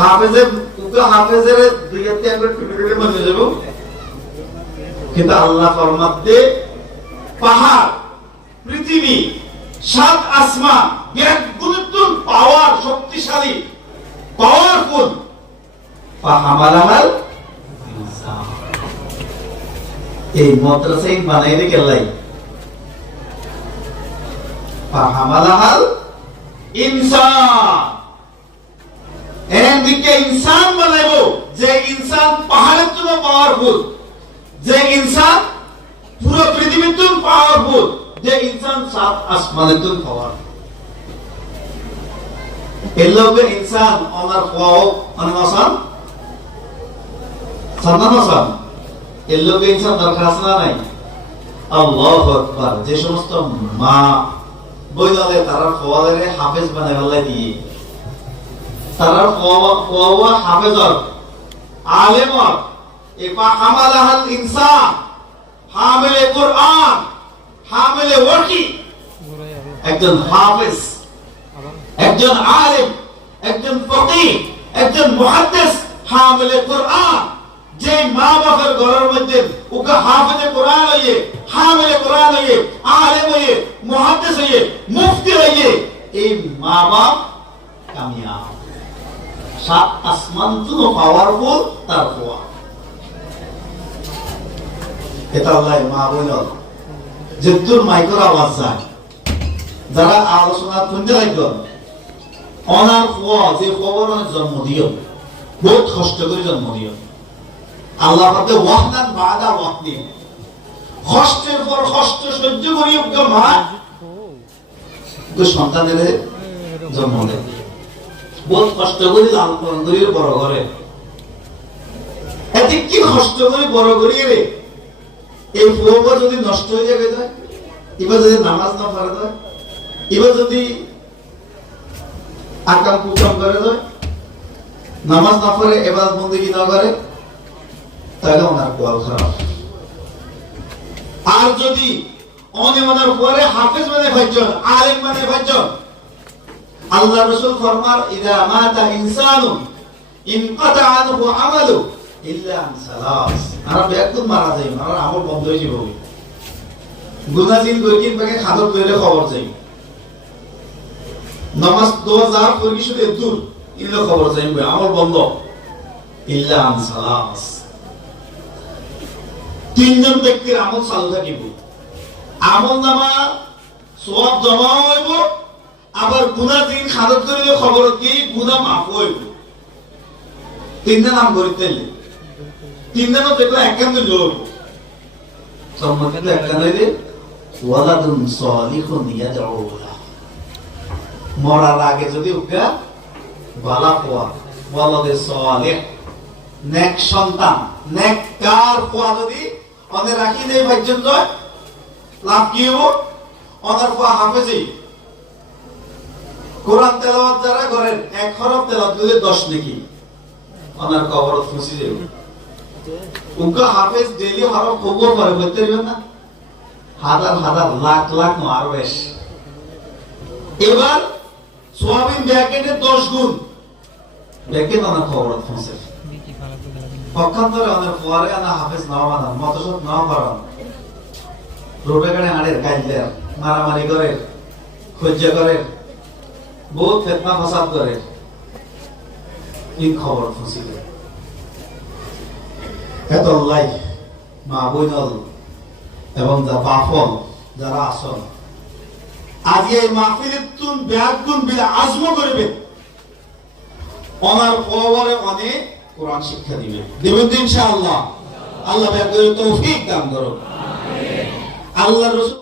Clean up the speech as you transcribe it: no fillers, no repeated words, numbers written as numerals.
হাফেজে উকা হাফেজের দুইয়াতে একবার টুকরে মনে যাব কিন্তু আল্লাহ ফরমাত দে পাহাড় পৃথিবী সাত আসমান বিরাট পাওয়ার শক্তিশালী পাওয়ারফুল ফাহামালাল ইনসান এই মাদ্রাসায় বানাইলে কেলাই ফাহামালাল ইনসান এদিকে ইনসান বানাইবো যে ইনসান পাহাড়ের চেয়ে পাওয়ারফুল যে ইনসান পুরো পৃথিবীর চেয়ে পাওয়ারফুল যে ইনসান সাত আসমানের চেয়ে পাওয়ারফুল এলোকে ইনসান ওনার পাও অনমাসান সান্নামাসান এলোকে ইনসান দরকার আছে না নাই আল্লাহু আকবার যে সমস্ত মা বইলালে তারা ফওয়ালে হাফেজ বানায় আল্লাহ দিয়ে তারা ফওয়া হাফেজর আলেমর এপা হামালাহাল ইনসান হামিলে কুরআন হামিলে ওয়াহি একজন হাফেজ একজন আলেম একজন ফকিহ একজন মুহাদ্দিস হামিলে কুরআন যে মা বাবার ঘরের মধ্যে ওকে হাফেজে কোরআন হইয়ে হামিলে কোরআন হইয়ে আলেম হইয়ে মুহাদ্দিস হইয়ে মুফতি হইয়ে এই মা বাপ কামিয়াব সাত আসমান তো পাওয়ারফুল তার ফোয়া এটা আল্লাহ মা বইল যে তোর মাইক্রো আওয়াজ যায় যারা আলোচনা শুনতে লাগবেন অনার ফোয়া যে খবর জন্ম দিও বহুত কষ্ট করে জন্ম দিও আল্লাহ পাকে ওয়াহদান বাদা ওয়াহদি কষ্টের পর কষ্ট সহ্য করি ওকে মা তো সন্তানের জন্ম দেয় বহুত কষ্ট করে লাল পালন করি বড় করে এতে কি কষ্ট করে বড় করি রে এই ফুয়া যদি নষ্ট হয়ে যাবে যায় এবার যদি নামাজ না পড়ে যায় এবার যদি আকাম কুকাম করে যায় নামাজ না পড়ে এবার বন্দেগী না করে তাহলে ওনার কোয়াল খারাপ আর যদি ওনার পরে হাফেজ মানে ভাইজন আলেম মানে ভাইজন আল্লাহ রাসূল ফরমান ইদা মাতা ইনসানুন ইনকাতা আনহু আমালু ইল্লা আন সালাস আর একদম মারা যায় আর আমল বন্ধ হয়ে যাবে গুনাহজিন গরিব পাকে খাদর কইলে খবর যাই নামাজ দোয়া যা করি শুধু দূর ইল্লা খবর যাইবে আমল বন্ধ ইল্লা আন সালাস তিনজন ব্যক্তির আমল চালু থাকিব আমল নামা সওয়াব জমা হইব আবার গুনাহ দিন খাদর করিলে খবর কি গুনাহ মাফ হইব তিনটা নাম করিতেলে তিনজনও দেখলে একখানে লোক সম্মতিত একখানে রে ওয়ালাদুন সালিহুন ইয়াদউ লা মরার আগে যদি ওকে বালা পোয়া ওয়ালাদে সালিহ নেক সন্তান নেককার পোয়া যদি ওদের রাখি দেয় ভাইজন জয় লাভ কি হবো ওদের পোয়া হাফেজি কোরআন তেলাওয়াত যারা করেন এক হরফ তেলাওয়াত দিলে 10 নেকি ওনার কবরত ফুসি যাবে উনকা হাফেজ ডেইলি হরফ কবর করে বলতে পারবেন না হাজার হাজার লাখ লাখ নো আরো বেশি এবার সোয়াবিন ব্যাকেটে 10 গুণ ব্যাকেট ওনার কবরত ফুসে পক্ষান্তরে ওনার পরে আনা হাফেজ নাও বানা মতসব নাও করেন রোডে গাড়ি হাড়ের কাইলের মারামারি করে খোঁজা করে বহুত ফিতনা ফাসাদ করে এই খবর ফুসি যায় এত লাইফ মা বইনল এবং যা বাফল যারা আসল আজ এই মাহফিলের তুন ব্যাগুন বিলা আজম করবে ওনার পরে অনেক কোরআন শিক্ষা দিবে দেবেন ইনশাআল্লাহ আল্লাহ ব্যাগ তৌফিক দান করুন আল্লাহর রাসূল